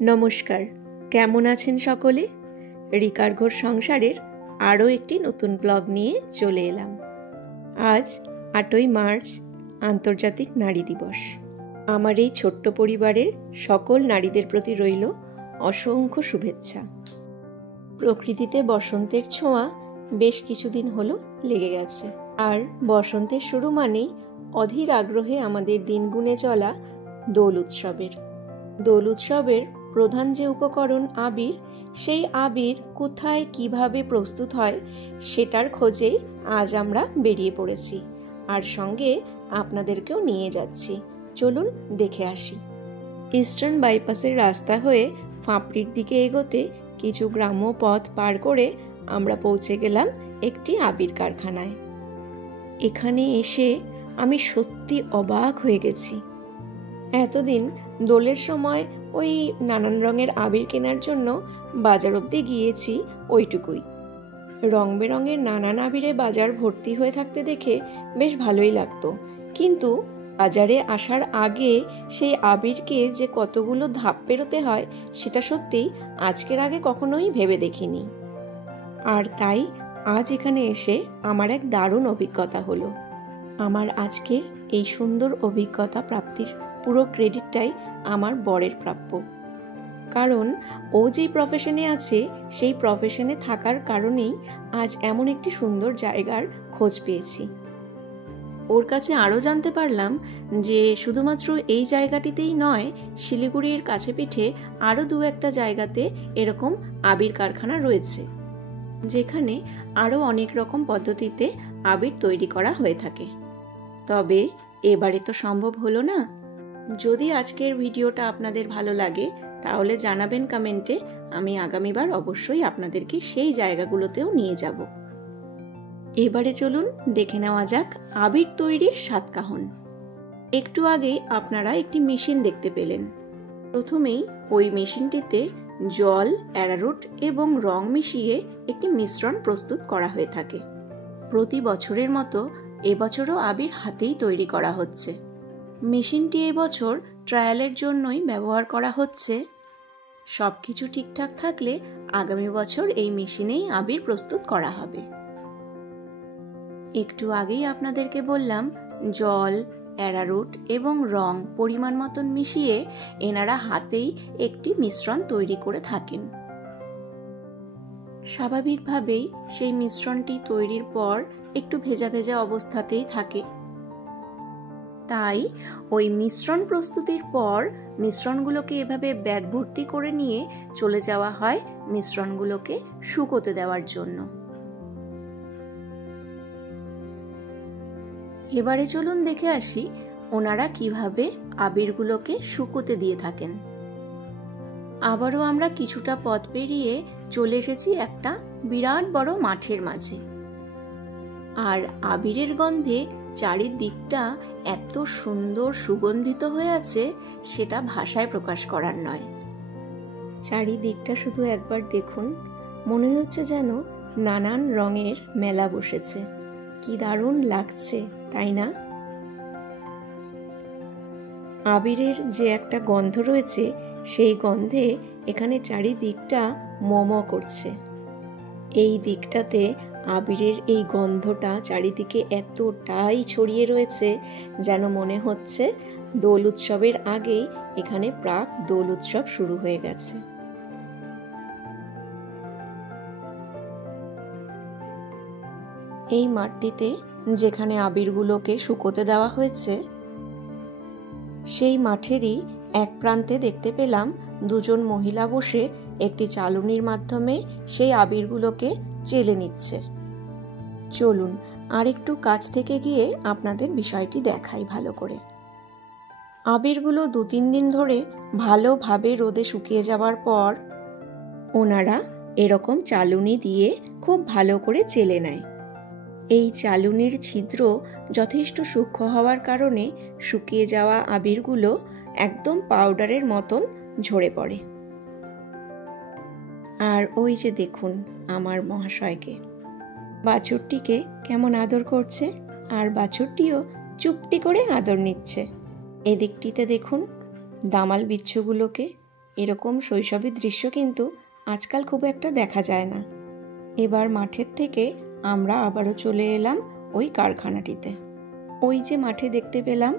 নমস্কার, কেমন আছেন সকলে? রিকার ঘোর সংসারের আরও একটি নতুন ব্লগ নিয়ে চলে এলাম। আজ 8ই মার্চ, আন্তর্জাতিক নারী দিবস। আমার এই ছোট্ট পরিবারের সকল নারীদের প্রতি রইল অসংখ্য শুভেচ্ছা। প্রকৃতিতে বসন্তের ছোঁয়া বেশ কিছুদিন হলো লেগে গেছে, আর বসন্তের শুরু মানেই অধীর আগ্রহে আমাদের দিন গুনে চলা দোল উৎসবের। দোল উৎসবের প্রধান যে উপকরণ আবির, সেই আবির কোথায় কিভাবে প্রস্তুত হয় সেটার খোঁজেই আজ আমরা বেরিয়ে পড়েছি, আর সঙ্গে আপনাদেরকেও নিয়ে যাচ্ছি। চলুন দেখে আসি। ইস্টার্ন বাইপাসের রাস্তা হয়ে ফাঁপড়ির দিকে এগোতে কিছু গ্রাম্য পথ পার করে আমরা পৌঁছে গেলাম একটি আবির কারখানায়। এখানে এসে আমি সত্যি অবাক হয়ে গেছি। এতদিন দোলের সময় ওই নানান রঙের আবির কেনার জন্য বাজার অবধি গিয়েছি, ওইটুকুই। রং বেরঙের নানান আবিরে বাজার ভর্তি হয়ে থাকতে দেখে বেশ ভালোই লাগতো, কিন্তু বাজারে আসার আগে সেই আবিরকে যে কতগুলো ধাপ পেরোতে হয় সেটা সত্যিই আজকের আগে কখনোই ভেবে দেখিনি। আর তাই আজ এখানে এসে আমার এক দারুণ অভিজ্ঞতা হলো। আমার আজকের এই সুন্দর অভিজ্ঞতা প্রাপ্তির পুরো ক্রেডিটটাই আমার বরের প্রাপ্য, কারণ ও যেই প্রফেশনে আছে সেই প্রফেশনে থাকার কারণেই আজ এমন একটি সুন্দর জায়গার খোঁজ পেয়েছি। ওর কাছে আরও জানতে পারলাম যে শুধুমাত্র এই জায়গাটিতেই নয়, শিলিগুড়ির কাছে পিঠে আরও 2-1টা জায়গাতে এরকম আবির কারখানা রয়েছে, যেখানে আরও অনেক রকম পদ্ধতিতে আবির তৈরি করা হয়ে থাকে। তবে এবারে তো সম্ভব হলো না। যদি আজকের ভিডিওটা আপনাদের ভালো লাগে তাহলে জানাবেন কমেন্টে, আমি আগামীবার অবশ্যই আপনাদেরকে সেই জায়গাগুলোতেও নিয়ে যাব। এবারে চলুন দেখে নেওয়া যাক আবির তৈরির সাতকাহন। একটু আগেই আপনারা একটি মেশিন দেখতে পেলেন। প্রথমেই ওই মেশিনটিতে জল, অ্যারারুট এবং রং মিশিয়ে একটি মিশ্রণ প্রস্তুত করা হয়ে থাকে। প্রতি বছরের মতো এবছরও আবির হাতেই তৈরি করা হচ্ছে। মেশিনটি এবছর ট্রায়ালের জন্যই ব্যবহার করা হচ্ছে। সবকিছু ঠিকঠাক থাকলে আগামী বছর এই মেশিনেই আবির প্রস্তুত করা হবে। একটু আগেই আপনাদেরকে বললাম, জল, অ্যারারুট এবং রং পরিমাণ মতন মিশিয়ে এনারা হাতেই একটি মিশ্রণ তৈরি করে থাকেন। স্বাভাবিকভাবেই সেই মিশ্রণটি তৈরির পর একটু ভেজা ভেজা অবস্থাতেই থাকে। তাই ওই মিশ্রণ প্রস্তুতির পর মিশ্রণগুলোকে এভাবে ব্যাগ ভর্তি করে নিয়ে চলে যাওয়া হয় মিশ্রণগুলোকে শুকোতে দেওয়ার জন্য। এবারে চলুন দেখে আসি ওনারা কিভাবে আবিরগুলোকে শুকোতে দিয়ে থাকেন। আবারও আমরা কিছুটা পথ পেরিয়ে চলে এসেছি একটা বিরাট বড় মাঠের মাঝে, আর আবিরের গন্ধে চারিদিকটা এত সুন্দর সুগন্ধিত হয়ে আছে সেটা ভাষায় প্রকাশ করার নয়। চারিদিকটা শুধু একবার দেখুন, মনে হচ্ছে যেন নানান রঙের মেলা বসেছে। কি দারুণ লাগছে, তাই না? আবিরের যে একটা গন্ধ রয়েছে সেই গন্ধে এখানে চারিদিকটা মম করছে। এই দিকটাতে আবিরের এই গন্ধটা চারিদিকে এতটাই ছড়িয়ে রয়েছে যেন মনে হচ্ছে দোল উৎসবের আগেই এখানে প্রাক দোল উৎসব শুরু হয়ে গেছে। এই মাঠটিতে যেখানে আবিরগুলোকে শুকোতে দেওয়া হয়েছে সেই মাঠেরই এক প্রান্তে দেখতে পেলাম 2জন মহিলা বসে একটি চালুনির মাধ্যমে সেই আবিরগুলোকে চেলে নিচ্ছে। চলুন আর একটু কাছ থেকে গিয়ে আপনাদের বিষয়টি দেখাই ভালো করে। আবিরগুলো 2-3 দিন ধরে ভালোভাবে রোদে শুকিয়ে যাওয়ার পর ওনারা এরকম চালুনি দিয়ে খুব ভালো করে চেলে নেয়। এই চালুনির ছিদ্র যথেষ্ট সূক্ষ্ম হওয়ার কারণে শুকিয়ে যাওয়া আবিরগুলো একদম পাউডারের মতন ঝরে পড়ে। আর ওই যে দেখুন আমার মহাশয়কে, বাছুরটিকে কেমন আদর করছে, আর বাছুরটিও চুপটি করে আদর নিচ্ছে। এদিকটিতে দেখুন দামাল বিচ্ছুগুলোকে এরকম শৈশবের দৃশ্য কিন্তু আজকাল খুব একটা দেখা যায় না। এবার মাঠের থেকে আমরা আবারও চলে এলাম ওই কারখানাটিতে। ওই যে মাঠে দেখতে পেলাম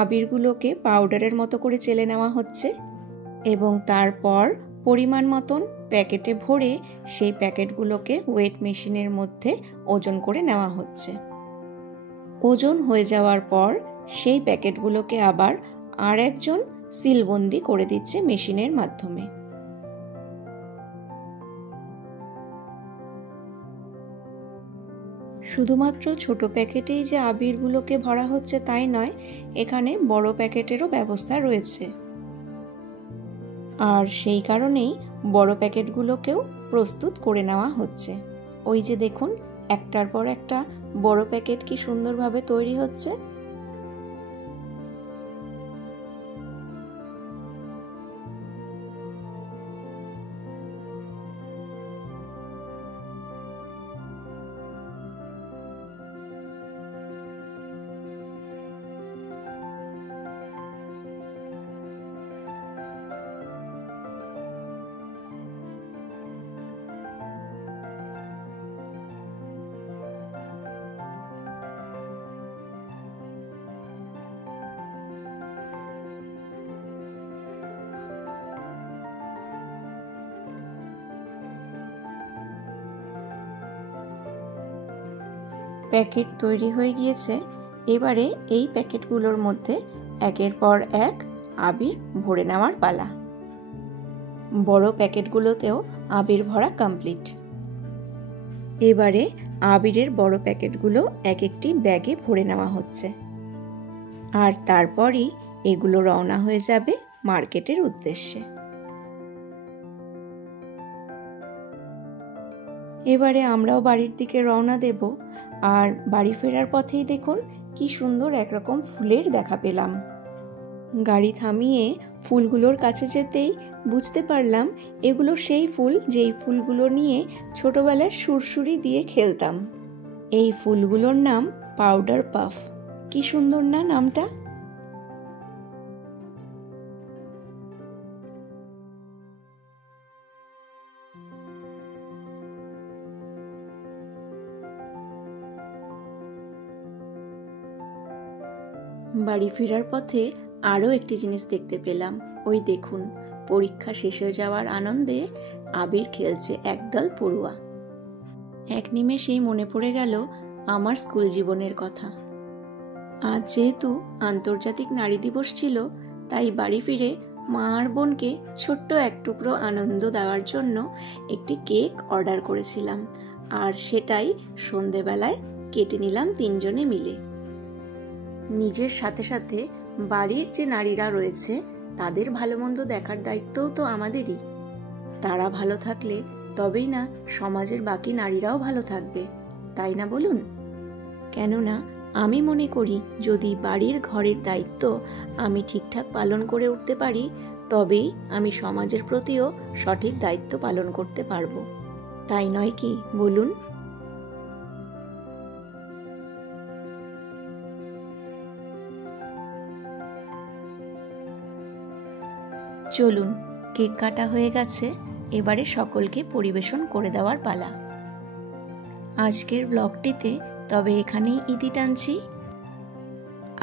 আবিরগুলোকে পাউডারের মতো করে চেলে নেওয়া হচ্ছে এবং তারপর পরিমাণ মতন প্যাকেটে ভরে সেই প্যাকেটগুলোকে ওয়েট মেশিনের মধ্যে ওজন করে নেওয়া হচ্ছে। ওজন হয়ে যাওয়ার পর সেই প্যাকেটগুলোকে আবার আর একজন সিলবন্দি করে দিচ্ছে মেশিনের মাধ্যমে। শুধুমাত্র ছোট প্যাকেটেই যে আবিরগুলোকে ভরা হচ্ছে তাই নয়, এখানে বড় প্যাকেটেরও ব্যবস্থা রয়েছে। আর সেই কারণেই বড় প্যাকেটগুলোকেও প্রস্তুত করে নেওয়া হচ্ছে। ওই যে দেখুন, একটার পর একটা বড় প্যাকেট কি সুন্দরভাবে তৈরি হচ্ছে। প্যাকেট তৈরি হয়ে গিয়েছে। এবারে এই প্যাকেটগুলোর মধ্যে একের পর এক আবির ভরে নেওয়ার পালা। বড় প্যাকেটগুলোতেও আবির ভরা কমপ্লিট। এবারে আবিরের বড় প্যাকেটগুলো এক একটি ব্যাগে ভরে নেওয়া হচ্ছে, আর তারপরই এগুলো রওনা হয়ে যাবে মার্কেটের উদ্দেশ্যে। এবারে আমরাও বাড়ির দিকে রওনা দেব। আর বাড়ি ফেরার পথেই দেখুন কি সুন্দর একরকম ফুলের দেখা পেলাম। গাড়ি থামিয়ে ফুলগুলোর কাছে যেতেই বুঝতে পারলাম এগুলো সেই ফুল যেই ফুলগুলো নিয়ে ছোটবেলায় সুরসুরি দিয়ে খেলতাম। এই ফুলগুলোর নাম পাউডার পাফ। কি সুন্দর না নামটা। বাড়ি ফেরার পথে আরও একটি জিনিস দেখতে পেলাম। ওই দেখুন, পরীক্ষা শেষ হয়ে যাওয়ার আনন্দে আবির খেলছে একদল পড়ুয়া। এক নিমেষেই মনে পড়ে গেল আমার স্কুল জীবনের কথা। আজ যেহেতু আন্তর্জাতিক নারী দিবস ছিল, তাই বাড়ি ফিরে মা আর বোনকে ছোট্ট এক টুকরো আনন্দ দেওয়ার জন্য একটি কেক অর্ডার করেছিলাম, আর সেটাই সন্ধেবেলায় কেটে নিলাম তিনজনে মিলে। নিজের সাথে সাথে বাড়ির যে নারীরা রয়েছে তাদের ভালো মন্দ দেখার দায়িত্বও তো আমাদেরই। তারা ভালো থাকলে তবেই না সমাজের বাকি নারীরাও ভালো থাকবে, তাই না বলুন? কেননা আমি মনে করি যদি বাড়ির ঘরের দায়িত্ব আমি ঠিকঠাক পালন করে উঠতে পারি, তবেই আমি সমাজের প্রতিও সঠিক দায়িত্ব পালন করতে পারবো। তাই নয় কি বলুন? চলুন, কেক কাটা হয়ে গেছে, এবারে সকলকে পরিবেশন করে দেওয়ার পালা। আজকের ব্লগটিতে তবে এখানেই ইতি টানছি।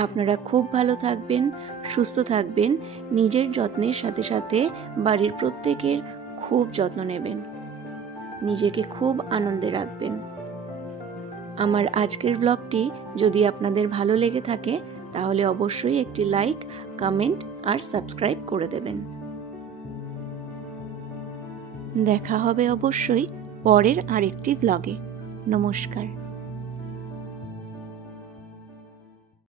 আপনারা খুব ভালো থাকবেন, সুস্থ থাকবেন, নিজের যত্নের সাথে সাথে বাড়ির প্রত্যেকের খুব যত্ন নেবেন, নিজেকে খুব আনন্দে রাখবেন। আমার আজকের ব্লগটি যদি আপনাদের ভালো লেগে থাকে তাহলে অবশ্যই একটি লাইক, কমেন্ট আর সাবস্ক্রাইব করে দেবেন। দেখা হবে অবশ্যই পরের আরেকটি ব্লগে। নমস্কার।